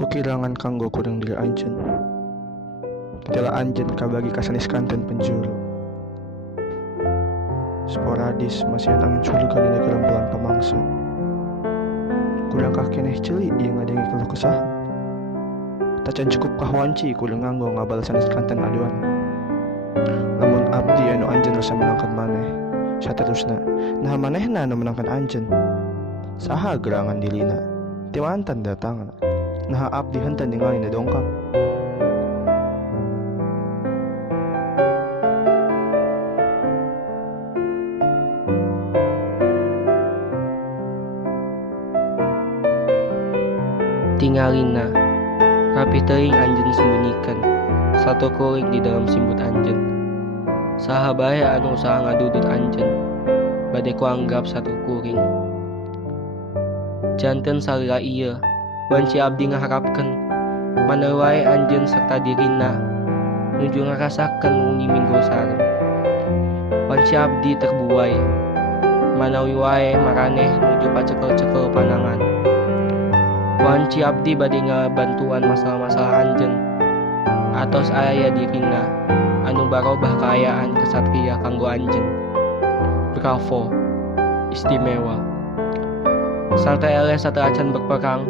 Kukirangan kanggo kurang diri anjeun. Tela anjeun kabagi kasanis kanten penjuru. Sporadis masihan angin sulugan dina gerombolan pamangsa. Kurang kakeneh ceuli ieu ngadengi keluh kesah. Tacan cukup kahwanci kudu nganggo ngabal sanes kanten aduan. Lamun abdi anu anjeun rasa menangkan maneh, saterusna nah manehna anu menangkan anjeun. Saha gerangan dilina, ti mantan datangna. Nah abdi henteu ningali na dongkap. Tingalina, rapi teuing anjeun sembunyikan satu kuring di dalam simbut anjeun. Saha bae anu usaha ngadudut anjeun, bade kuanggap satu kuring. Janten salira ieu, wanci abdi ngaharapkeun maneh wae anjeun serta dirina nuju ngarasakeun muni minggu sareng. Wanci abdi terbuai, manawi wae maraneh nuju pacekel-cekel panangan. Wanci abdi bade ngabantuan masalah-masalah anjeun atos aya dirina anu barobah kaayaan kesatria kanggo anjeun. Bravo, istimewa. Sarta eleh sateuacan berperang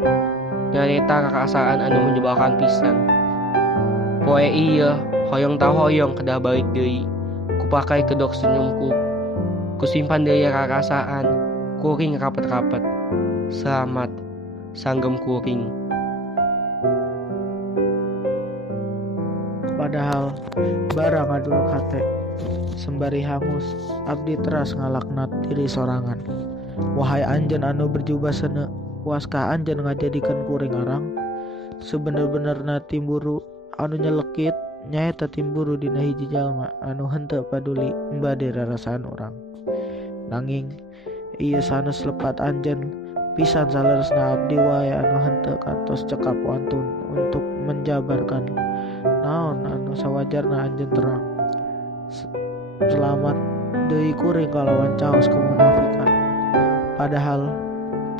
nyarita kakasaan anu menyebalkan pisan. Poe ieu hoyong ta hoyong kedah balik deui kupakai kedok senyumku, kusimpan deui kakasaan kuring rapet-rapet. Selamat sanggem kuring. Padahal barang adul kate sembari hangus abdi teras ngalaknat diri sorangan. Wahai anjeun anu berjubah seuneu, puaskah anjeun ngajadikeun kuring arang? Sebener-benerna timburu anu nyelekit nyaeta timburu dina hiji jalma anu henteu paduli embade rarasaan urang. Nanging ieu sanes lepat anjeun pisan saleresna abdi wae anu henteu kantos cekap wantun untuk menjabarkan naon anu sawajarna anjeun terang. Selamat deui kuring kalawan caos kemunafikan. Padahal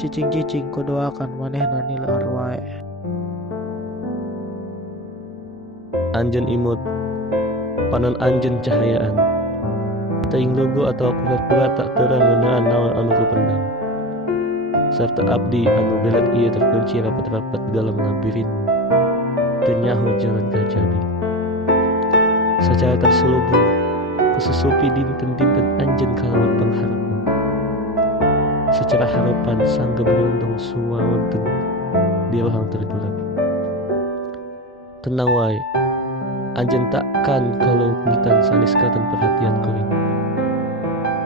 cicing-cicing kudoakan manehna nilear wae. Anjeun imut, panon anjeun cahayaan. Teuing logo atau pura-pura tak terang ngeunaan naon anu kupendam. Serta abdi anu belet ieu terkunci rapat-rapat dalam labirin. Teu nyaho jalan kajabi. Secara terselubung, kesusupi dinten-dinten anjeun kalawan pengharapan. Secara harapan sanggem nyondong semua wonten di rohang tergelap. Tenang wae, anjeun takkan kalau ngitan sanis katan perhatian kuring.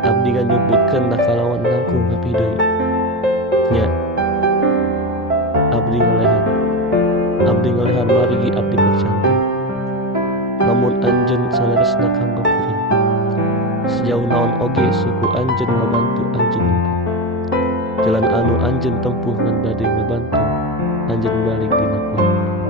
Abdi kan nyebutkeun da kalawan nangkung rapi deui. Nya, abdi ngalehan marigi abdi bercanten. Namun anjeun saleresna kanggo kuring. Sejauh naon oge suku anjeun ngabantu anjeun. Jalan anu anjeun tempuh ngan bade ngebantu anjeun balik dina kuring.